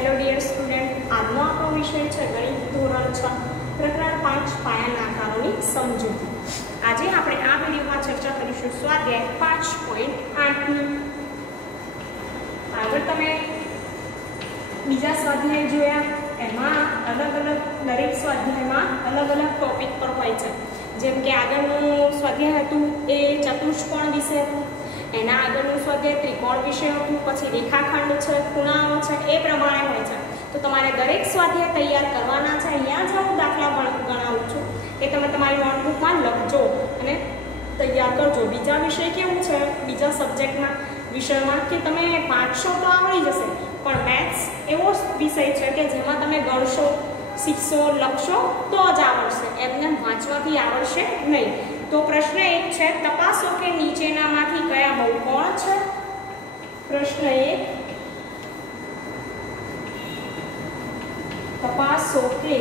Hello dear student, આજનો આપણો વિષય છે ગણિત ધોરણ 6 પ્રકરણ 5 પાયાના આકારોની સમજૂતી. આજે આપણે આ વિડીયોમાં ચર્ચા કરીશું સ્વાધ્યાય 5.8ની. આગળ તમે બીજા સ્વાધ્યાય જોયા, એમાં અલગ અલગ દરેક સ્વાધ્યાયમાં અલગ અલગ ટોપિક પર હોય છે. જેમ કે આગળનું સ્વાધ્યાય હતું એ ચતુષ્કોણ વિશે હતું, એના આગળનું સ્વાધ્યાય ત્રિકોણ વિશે હતું, પછી રેખાખંડ છે, ખૂણાઓ છે, એ પ્રમાણે હોય છે. તો તમારે દરેક સ્વાધ્યાય તૈયાર કરવાના છે. અહીંયા જ હું દાખલા ગણાવું છું એ તમે તમારી નોટબુકમાં લખજો અને તૈયાર કરજો. બીજા વિષય કેવું છે, બીજા સબ્જેક્ટમાં વિષયમાં કે તમે વાંચશો તો આવડી જશે, પણ મેથ્સ એવો વિષય છે કે જેમાં તમે ગણશો, શીખશો, લખશો તો જ આવડશે, એમને વાંચવાથી આવડશે નહીં. તો પ્રશ્ન એક છે, તપાસો કે નીચેનામાંથી કયા બહુકોણ છે. પ્રશ્ન એક, તપાસો કે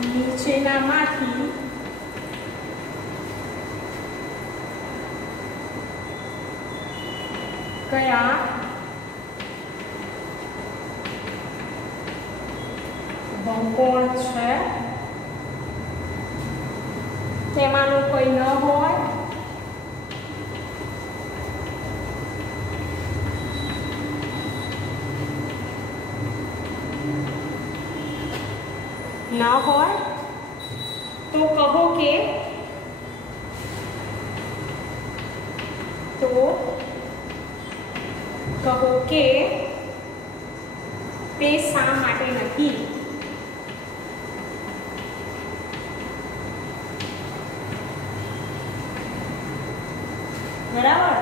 નીચેનામાંથી કયા બહુકોણ છે, તેમાંનું કોઈ ન હોય તો કહો કે તે શા માટે નથી. બરાબર.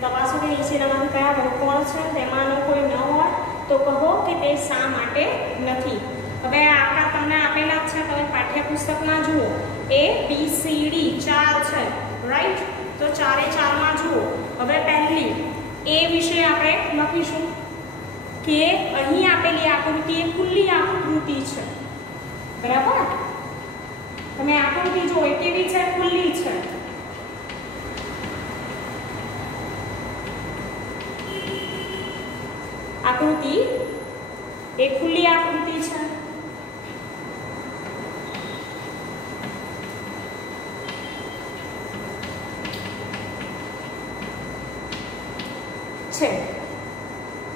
તપાસો કે નીચેનામાંથી કયા બહુકોણ છે, તેમાંનો કોઈ ન હોય તો કહો કે તે શા માટે નથી. હવે આ આકાર તમને આપેલા છે, તમે પાઠ્યપુસ્તકમાં જુઓ. A B C D 4 છે, રાઈટ? તો 4 એ 4 માં જુઓ. હવે પહેલી એ વિશે આપણે લખીશું કે અહીં આપેલી આકૃતિ એ ખુલ્લી આકૃતિ છે. બરાબર? તમે આકૃતિ જુઓ એ કેવી છે, ખુલ્લી છે. આકૃતિ એ ખુલ્લી આકૃતિ છે.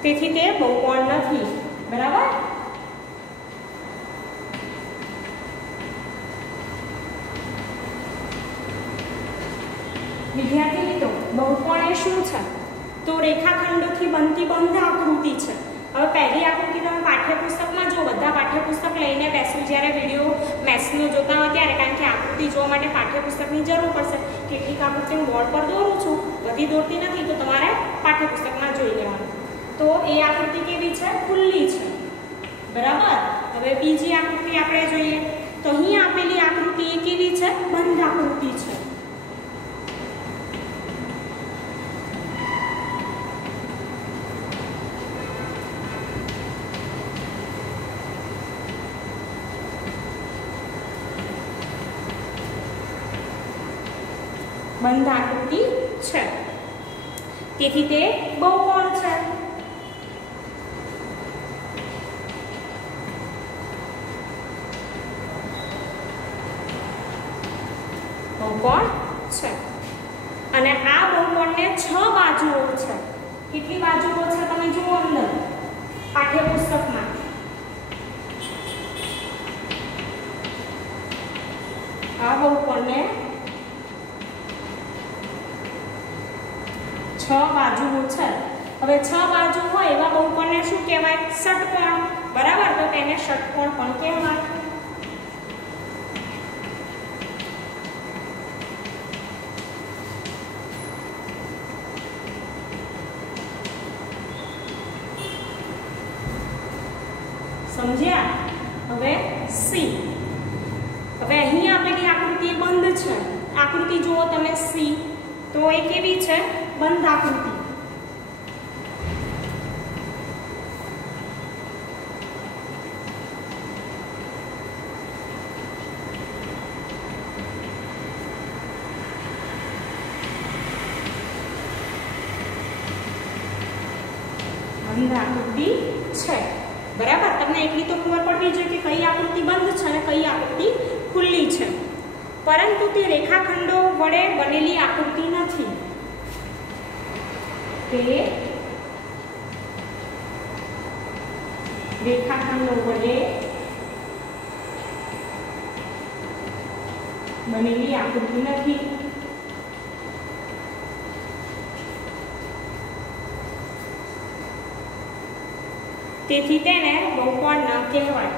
તેથી તે બહુકોણ નથી. બરાબર? વિદ્યાર્થી મિત્રો, બહુકોણ એ શું છે? તો રેખાખંડોથી બનતી બંધ આકૃતિ છે. હવે પહેલી આકૃતિ તમે પાઠ્યપુસ્તકમાં જો, બધા પાઠ્યપુસ્તક લઈને બેસવું જ્યારે વિડીયો મેથ્સનો જોતા હોય ત્યારે, કારણ કે આકૃતિ જોવા માટે પાઠ્યપુસ્તકની જરૂર પડશે. કેટલીક આકૃતિ હું બોર્ડ પર દોરું છું, બધી દોરતી નથી, તો તમારે પાઠ્યપુસ્તકમાં જોઈ લેવાનું. તો એ આકૃતિ કેવી છે, ખુલ્લી છે. બરાબર? હવે બીજી આકૃતિ આપણે જોઈએ તો અહીં આપેલી આકૃતિ એ કેવી છે, બંધ આકૃતિ છે. બંધ આકૃતિ છે, તેથી તે બહુકોણ છે. બહુકોણ છે. અને આ બહુકોણને 6 બાજુઓ છે. કેટલી બાજુઓ છે તમે જુઓ અંદર પાઠ્યપુસ્તકમાં. આ બહુકોણને 6 બાજુઓ છે. હવે 6 બાજુ હોય એવા બહુકોણને શું કહેવાય, ષટકોણ. બરાબર? તો તેને ષટકોણ પણ કહેવાય. સમજ્યા? હવે સી. હવે અહીં આપેલી આકૃતિ બંધ છે. આકૃતિ જુઓ તમે સી, તો એ કેવી છે, બંધ આકૃતિ. બંધ આકૃતિ છે। બરાબર, તમને એટલી તો ખબર પડવી જોઈએ કે કઈ આકૃતિ બંધ છે અને કઈ આકૃતિ ખુલ્લી છે, પરંતુ તે રેખાખંડો વડે બનેલી આકૃતિ નથી। તે રેખાખંડો વડે બનેલી આકૃતિ નથી। તેથી તેને બહુકોણ ન કહેવાય।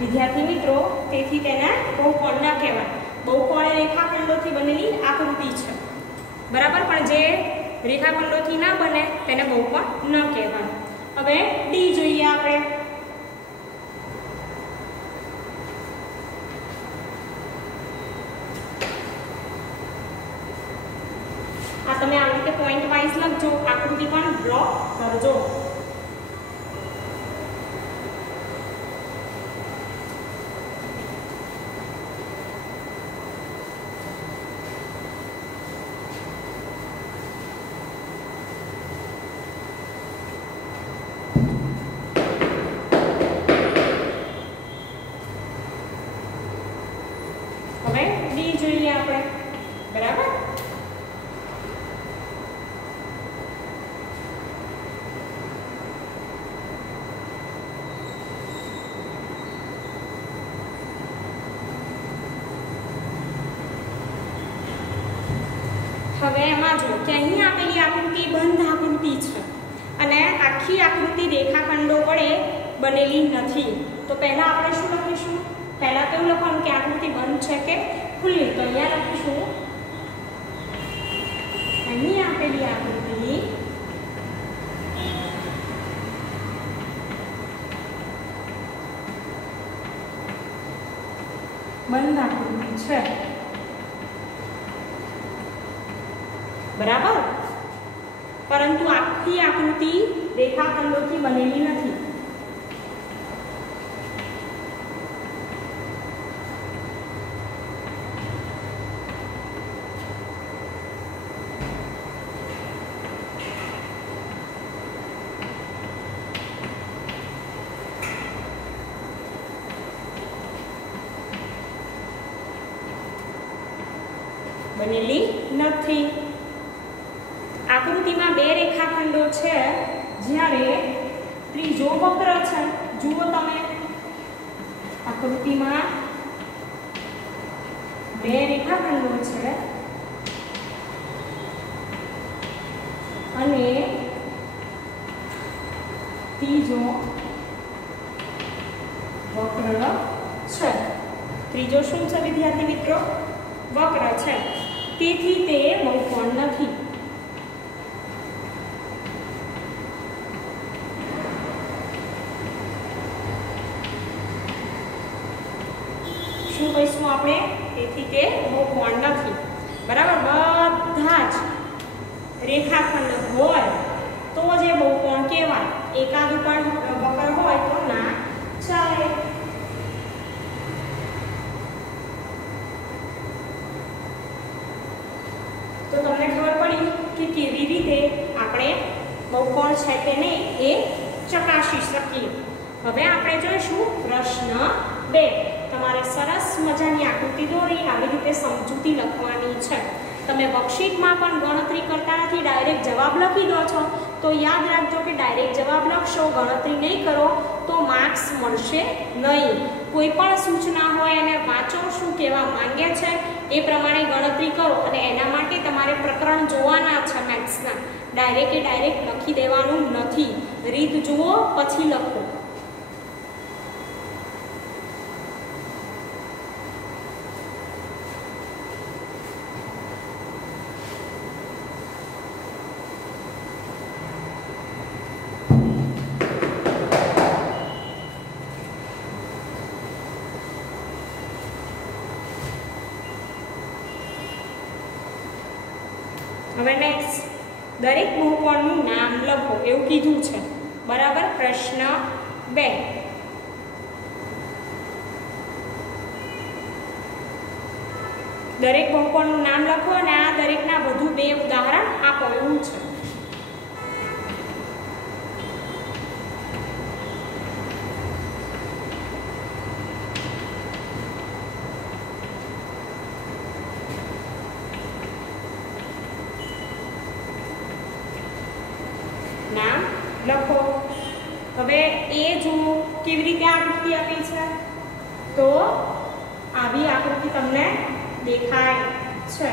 વિદ્યાર્થી મિત્રો, તેથી તેને બહુકોણ ન કહેવાય। બહુકોણ એ રેખાખંડોથી બનેલી આકૃતિ છે, બરાબર, પણ જે રેખાખંડોથી ના બને તેને બહુકોણ ન કહેવાય। હવે ડી જોઈએ આપણે। આ તમે આવી રીતે પોઈન્ટ વાઇઝ લખજો, આકૃતિ પણ ડ્રો કરજો। હવે ડી જોઈએ આપણે, બરાબર। હવે એમાં જો કે અહીં આપેલી આકૃતિ બંધ આકૃતિ છે અને આખી આકૃતિ રેખાખંડો વડે બનેલી નથી, તો પહેલા આપણે શું લખીશું? પહેલા તો એવું લખવાનું કે આકૃતિ બંધ છે કે ખુલ્લી, તો અહીંયા લખીશું અહીં આપેલી આકૃતિ બંધ આકૃતિ છે, બરાબર, પરંતુ આખી આકૃતિ રેખાખંડોથી બનેલી નથી। બનેલી નથી। આકૃતિમાં બે રેખાખંડો છે, જ્યારે ત્રીજો વક્ર છે। જુઓ તમે, આકૃતિમાં બે રેખાખંડો છે અને ત્રીજો વક્ર છે। ત્રીજો શું છે વિદ્યાર્થી મિત્રો? વક્ર છે, તેથી તે બહુકોણ નથી। શું કહીશું આપણે? તેથી તે બહુકોણ નથી, બરાબર। બધા જ રેખાખંડ હોય તો જે બહુકોણ કહેવાય, એકાદું પણ વક્ર હોય તો ના ચાલે। તો તમને ખબર પડી કે કેવી રીતે આપણે બહુકોણ છે કે નહીં એ ચકાસી શકીએ। હવે આપણે જોઈશું પ્રશ્ન 2। તમારે સરસ મજાની આકૃતિ દોરી આવી રીતે સમજૂતી લખવાની છે। તમે વર્કશીટમાં પણ ગણતરી કરતા નથી, ડાયરેક્ટ જવાબ લખી દો છો, તો યાદ રાખજો કે ડાયરેક્ટ જવાબ લખશો, ગણતરી નહીં કરો તો માર્ક્સ મળશે નહીં। કોઈ પણ સૂચના હોય એને વાંચો, શું કહેવા માંગે છે એ પ્રમાણે ગણતરી કરો, અને એના માટે તમારે પ્રકરણ જોવાના છે મેથ્સના। ડાયરેક્ટ લખી દેવાનું નથી, રીત જુઓ પછી લખો। હવે નેક્સ્ટ, દરેક બહુકોણનું નામ લખો એવું કીધું છે। બરાબર. પ્રશ્ન 2, દરેક બહુકોણનું નામ લખો અને આ દરેકના વધુ 2 ઉદાહરણ આપો એવું છે. નામ લખો. હવે એ જુઓ કેવી રીતે આકૃતિ આપી છે. તો આવી આકૃતિ તમને દેખાય છે,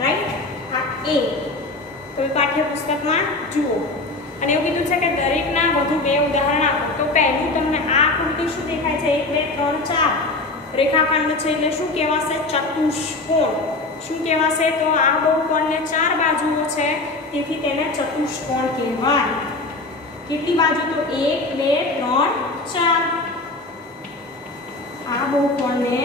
રાઈટ. આ એ તો પાઠ્યપુસ્તકમાં જુઓ. અને એવું કીધું છે કે દરેકના વધુ 2 ઉદાહરણ આપો. તો પહેલું તમને આ આકૃતિ શું દેખાય છે? 1 2 3 4 રેખાખંડ છે એટલે શું કહેવાશે? ચતુષ્કોણ. શું કહેવાશે? તો આ બહુકોણને 4 બાજુઓ છે તેથી તેને ચતુષ્કોણ કહેવાય. કેટલી બાજુ? તો 1 2 3 4. આ બહુકોણને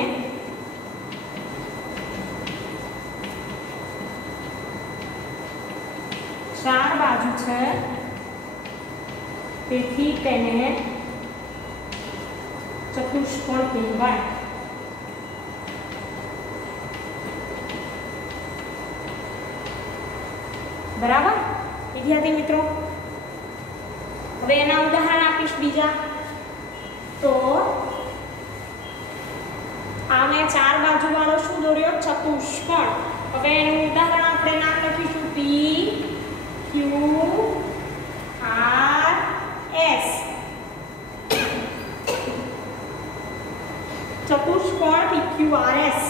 4 બાજુ છે તેથી તેને ચતુષ્કોણ કહેવાય. બરાબર વિદ્યાર્થી મિત્રો. હવે એના ઉદાહરણ આપીશ બીજા. તો આ મેં 4 બાજુ વાળો શું દોર્યો? ચતુષ્કોણ. હવે એનું ઉદાહરણ આપણે નામ લખીશું P Q R S. ચતુષ્કોણ PQRS.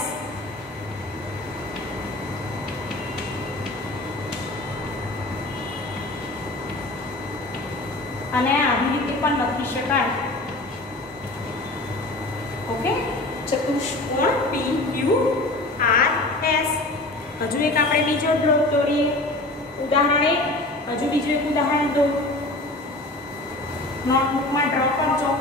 અને આવી રીતે પણ લખી શકાય. ઓકે. ચતુષ્કોણ PQRS. હજુ એક આપણે બીજો ડ્રો દોરીએ. ઉદાહરણ 1. હજુ બીજું એક ઉદાહરણ દો. નોટબુકમાં ડ્રો કરજો.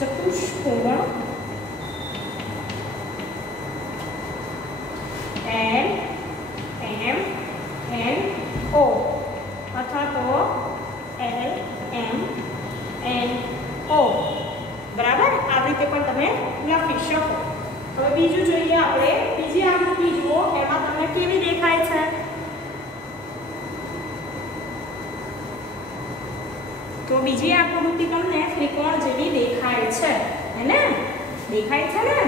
ચતુષ્કોણ LMNO અથવા તો LMNO. બરાબર. આવી રીતે પણ તમે લખી શકો. હવે બીજું જોઈએ આપણે. બીજી આકૃતિ જુઓ. એમાં તમને કેવી દેખાય છે? તો બીજી આકૃતિ તમને ત્રિકોણ જેવી દેખાય છે, હે ને? દેખાય છે ને?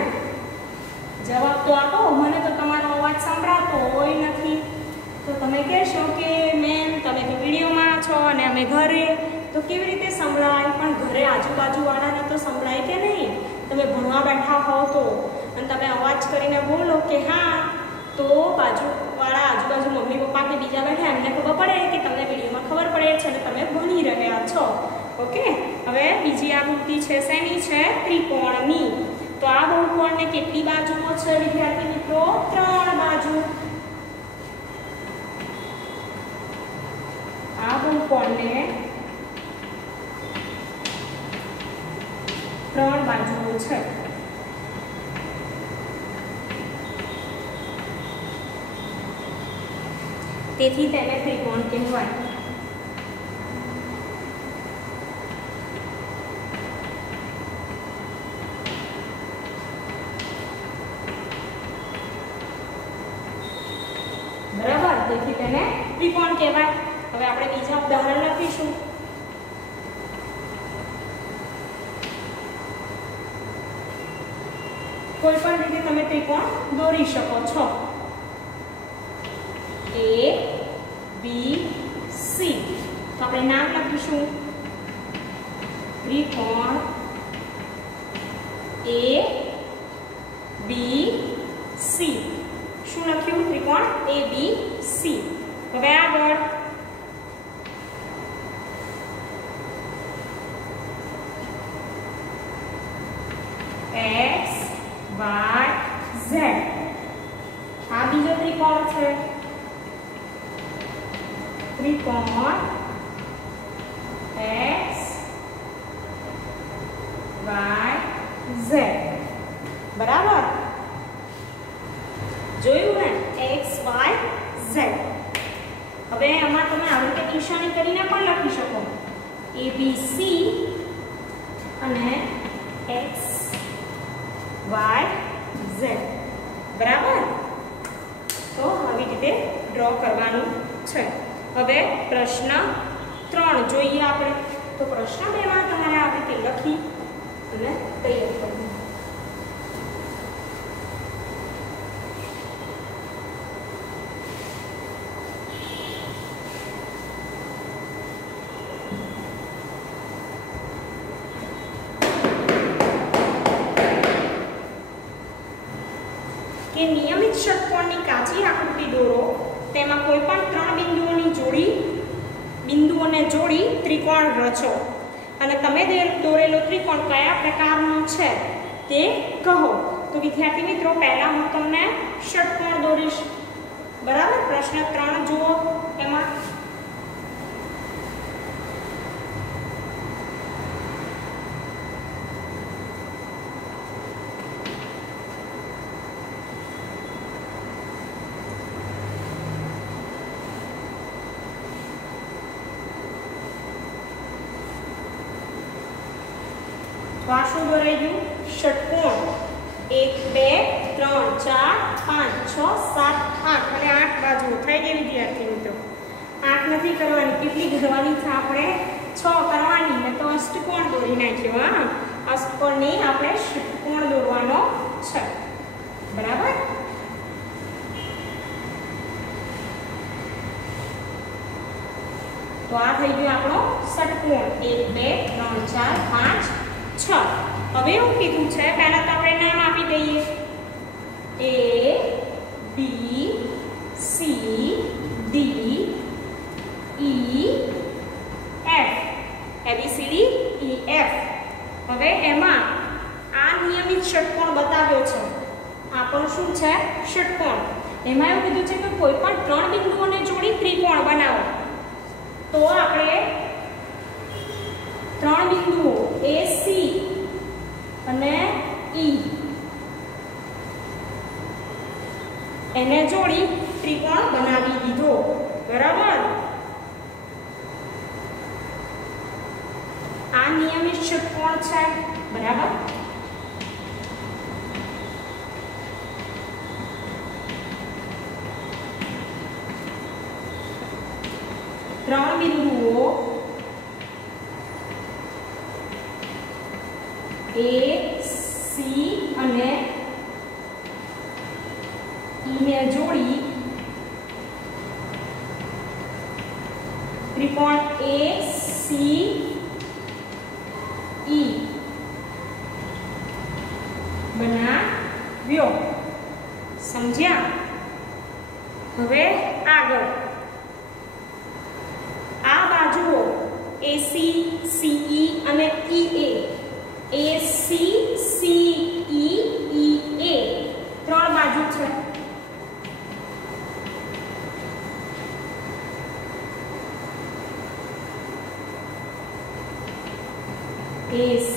જવાબ તો આપો. મને તો તમારો અવાજ સંભળાતો હોય નથી. તો તમે કહેશો કે મેમ તમે તો વિડીયોમાં છો અને અમે ઘરે, તો કેવી રીતે સંભળાય? પણ ઘરે આજુબાજુવાળાને તો સંભળાય કે નહીં? તમે ભણવા બેઠા હોવ તો અને તમે અવાજ કરીને બોલો કે હા, તો બાજુવાળા આજુબાજુ મમ્મી પપ્પા કે બીજા બેઠા એમને ખબર પડે કે તમને વિડીયોમાં ખબર પડે છે અને તમે ભણી રહ્યા છો. ઓકે. હવે બીજી આકૃતિ છે શેની છે? ત્રિકોણની. તો આ બહુકોણને કેટલી બાજુઓ છે વિદ્યાર્થી મિત્રો? 3 બાજુ. આ બહુકોણને 3 બાજુઓ છે. તેથી તેને ત્રિકોણ કહેવાય. બરાબર. તેથી તેને ત્રિકોણ કહેવાય. હવે આપણે બીજા ઉદાહરણ લખીશું. કોઈ પણ રીતે તમે ત્રિકોણ દોરી શકો છો. A B C. તો આપણે નામ લખીશું. ત્રિકોણ A B C. શું લખ્યું? ત્રિકોણ A B C. હવે આગળ X Y Z. આ બીજો ત્રિકોણ છે, ત્રિકોણ x y z, બરાબર, જોયું ને, x y z. હવે આમાં તમે આવી રીતે નિશાની કરીને પણ લખી શકો, ABC અને x y z, બરાબર. તો આવી રીતે ડ્રો કરવાનું છે. હવે પ્રશ્ન 3 જોઈએ આપણે. તો પ્રશ્ન 2 માં તમારે આવી રીતે લખી અને તૈયાર કરવું. કે નિયમિત ષટકોણની કાચી આકૃતિ દોરો, તેમાં કોઈ પણ 3 બિંદુઓને જોડી ત્રિકોણ રચો અને તમે દોરેલો ત્રિકોણ કયા પ્રકારનો છે તે કહો. તો વિદ્યાર્થી મિત્રો, પહેલા હું તમને ષટકોણ દોરીશ, બરાબર. પ્રશ્ન 3 જુઓ. એમાં આ શું દોરાઈ ગયું? ષટકોણ. 1 2 3 4 5 6 7 8 અને 8 બાજુ થઈ ગઈ વિદ્યાર્થી મિત્રો. 8 નથી કરવાની, કેટલી કરવાની છે આપણે? 6 કરવાની. ને તો અષ્ટકોણ દોરી નાખ્યો. હા, અષ્ટકોણની આપણે ષટકોણ દોરવાનો છે, બરાબર. તો આ થઈ ગયો આપણો ષટકોણ. 1 2 3 4 5 6. હવે એવું કીધું છે, પહેલા તો આપણે નામ આપી દઈએ, A B C D E F, ABCD E F. હવે એમાં આ નિયમિત ષટકોણ બતાવ્યો છે. આ પણ શું છે? ષટકોણ. એમાં એવું કીધું છે કે કોઈ પણ 3 બિંદુઓને જોડી ત્રિકોણ બનાવો. તો આપણે 3 બિંદુઓ AC અને E એને જોડી ત્રિકોણ બનાવી દીધો, બરાબર. આ નિયમિત ષટકોણ છે, બરાબર. ત્રણ બિંદુઓ A, C અને E ને જોડી ત્રિકોણ ACE બનાવ્યો. સમજ્યા? હવે આગળ આ બાજુઓ AC, CE અને EA, AC, CE, EA ત્રણ બાજુ છે. AC,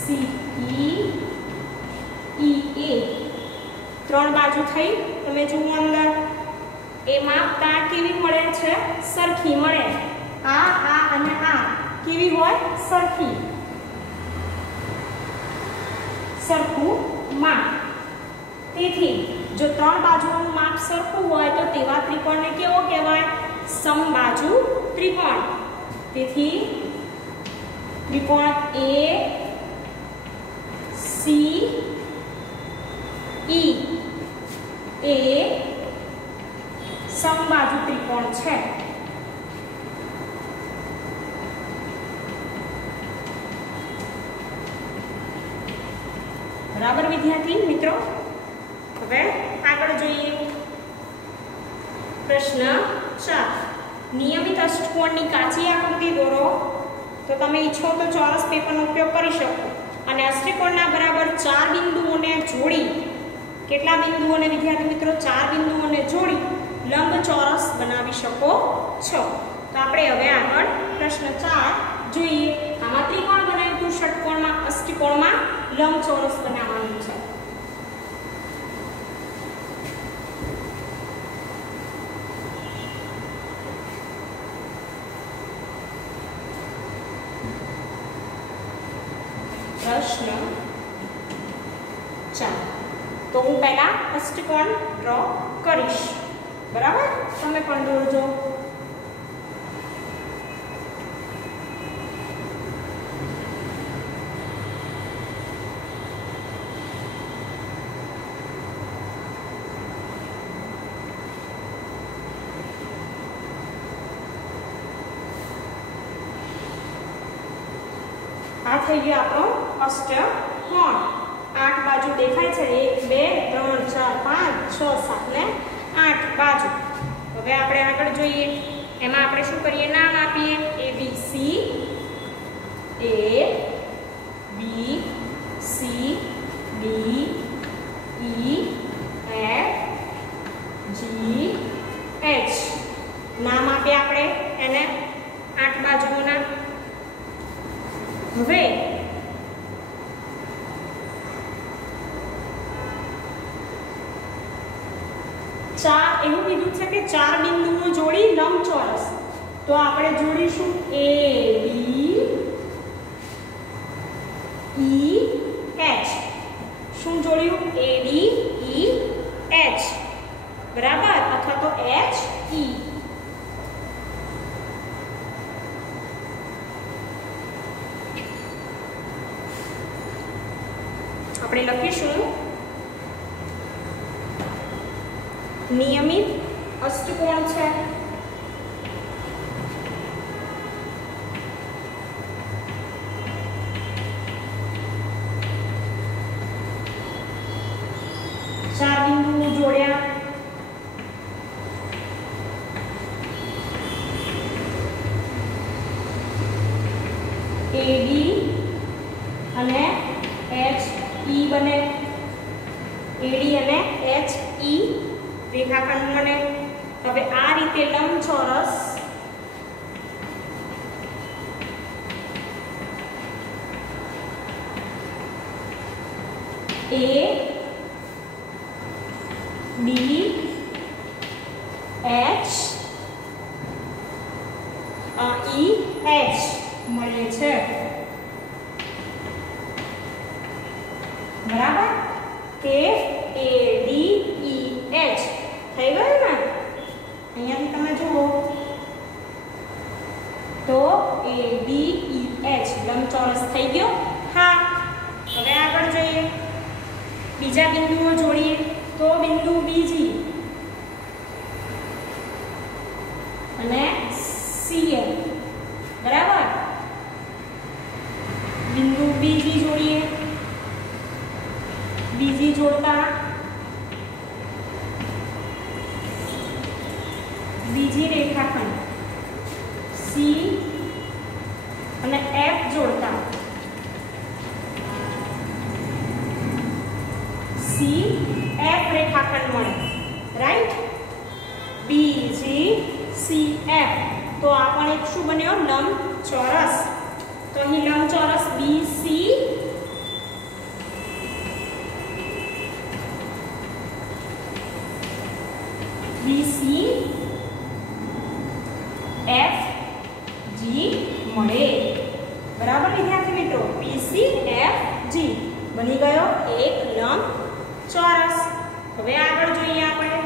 CE, EA ત્રણ બાજુ થઈ. તમે જુઓ અંદર એમાં તા કેવી મળે છે? સરખી મળે. આ અને આ કેવી હોય? સરખી, સરખું માપ. તેથી જો ત્રણ બાજુઓનું માપ સરખું હોય તો તેવા ત્રિકોણને કેવો કહેવાય? સમબાજુ ત્રિકોણ. તેથી ત્રિકોણ ACE એ સમબાજુ ત્રિકોણ છે. બરાબર વિદ્યાર્થી મિત્રો? હવે આગળ જોઈએ. પ્રશ્ન 4. નિયમિત અષ્ટકોણની કાચી આકૃતિ દોરો. તો તમે ઈચ્છો તો ચોરસ પેપરનો ઉપયોગ કરી શકો અને અષ્ટકોણના બરાબર 4 બિંદુઓને જોડી કેટલા બિંદુઓને વિદ્યાર્થી મિત્રો 4 બિંદુઓને જોડી લંબચોરસ બનાવી શકો છો। તો આપણે હવે આગળ પ્રશ્ન 4 જોઈએ। આમાં ત્રિકોણ બનાવ્યું હતું, ષટકોણમાં અષ્ટકોણમાં લંબચોરસ બનાવવાનું છે। प्रश्न 4 तो हूँ पहला अष्टकोण ड्रॉ करीश, बराबर? तमे पण दौड़जो। आ थई गयो आपणो अष्टकोण। 8 बाजू देखाय छे, 1 2 3 4 5 6 7 ने 8 बाजू। हवे आपणे આગળ જોઈએ। એમાં આપણે શું કરીએ? નામ આપીએ। A B C A B C D E F G H નામ આપીએ આપણે એને 8 બાજુઓના। હવે એવું કીધું છે કે 4 બિંદુઓ જોડી લંબચોરસ, તો આપણે જોડીશું A B E H। શું જોડ્યું? A D E H, બરાબર? અથવા તો H E। આપણે લખીશું નિયમિત અષ્ટકોણ છે। ચાર બિંદુઓ જોડ્યા। AB અને HE બને, AD અને HE રેખાખંડ બને। હવે આ રીતે લંબચોરસ A B H E H મળે છે, બરાબર? કે A D E H થઈ ગયું ને? અહીંયાથી તમે જુઓ તો A D E H લંબચોરસ થઈ ગયો। હા, હવે આગળ જોઈએ। બીજા બિંદુઓ જોડીએ તો બિંદુ BG અને CL, બરાબર? બિંદુ BG જોડીએ, BG જોડતા બીજી રેખાખંડ C અને F જોડતા C F રેખાખંડ મળે, રાઈટ? BG C F, તો આ પણ એક શું બન્યો? લંબચોરસ। તો અહીં લંબચોરસ BC F G મળે, બરાબર વિદ્યાર્થી મિત્રો? BC F G બની ગયો એક લંબચોરસ। હવે આગળ જોઈએ આપણે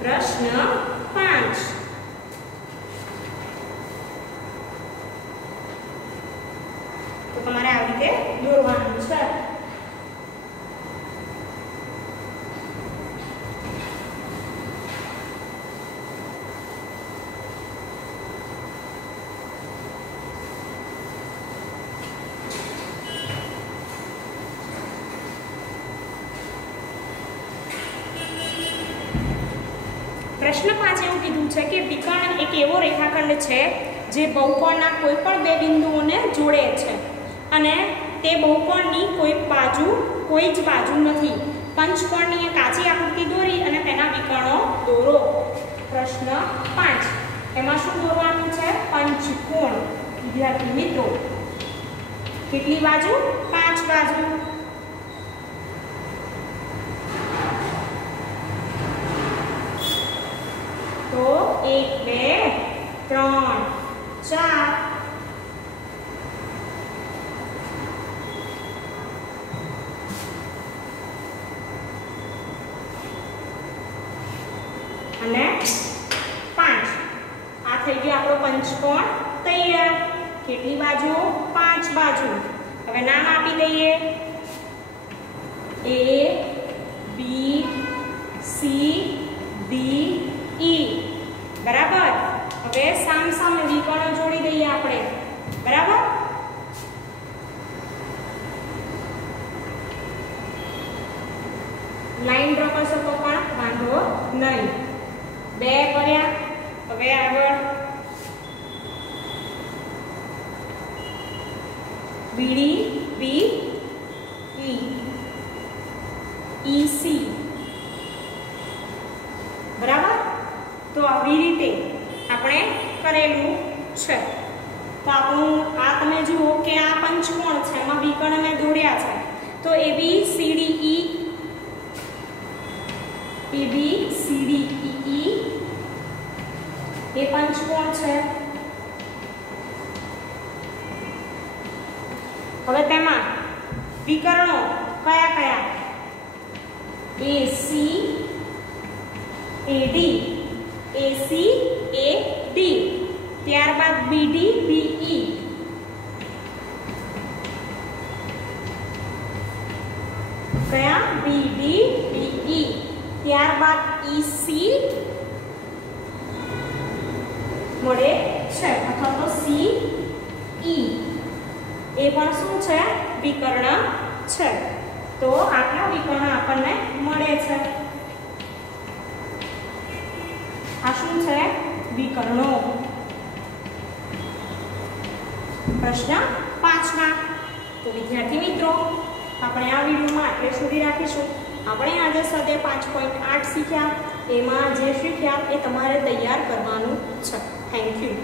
પ્રશ્ન 5। તો તમારે આવી રીતે દોરવાનું છે। પ્રશ્ન 5 એવું કીધું છે કે વિકર્ણ એક એવો રેખાખંડ છે જે બહુકોણના કોઈ પણ બે બિંદુઓને જોડે છે અને તે બહુકોણની કોઈ જ બાજુ નથી। પંચકોણની એક કાચી આકૃતિ દોરી અને તેના વિકર્ણો દોરો. પ્રશ્ન 5 એમાં શું દોરવાનું છે? પંચકોણ. વિદ્યાર્થી મિત્રો કેટલી બાજુ? 5 બાજુ. તો 1 2 3 4 અને 5. આ થઈ ગયો આપણો પંચકોણ તૈયાર. કેટલી બાજુ? 5 બાજુ. હવે નામ આપી દઈએ. A B C D E. બરાબર. હવે સામ સામે વિકર્ણો જોડી દઈએ આપણે. બરાબર. લાઈન ડ્રો કરશો તો પણ વાંધો નહીં. 2 કર્યા. હવે આગળ BD BE EC. બરાબર. તો આવી રીતે આપણે કરેલું છે. તો આપણું આ તમે જુઓ કે આ પંચકોણ છે, એમાં વિકર્ણ મેં દોર્યા છે. તો AB CD E AB CD E એ પંચકોણ છે. હવે તેમાં વિકર્ણો કયા કયા? AC AD AC AD. ત્યારબાદ BD BE. કયા? BD BE. ત્યારબાદ EC મળે છે અથવા તો CE એ પણ શું છે? વિકર્ણ છે. તો આટલા વિકર્ણ આપણને મળે છે. આ શું છે? વિકર્ણો. પ્રશ્ન 5માં. તો વિદ્યાર્થી મિત્રો આપણે આ વિડીયોમાં આટલે સુધી રાખીશું. આપણે આજે સ્વાધ્યાય 5.8 શીખ્યા. એમાં જે શીખ્યા એ તમારે તૈયાર કરવાનું છે. Thank you.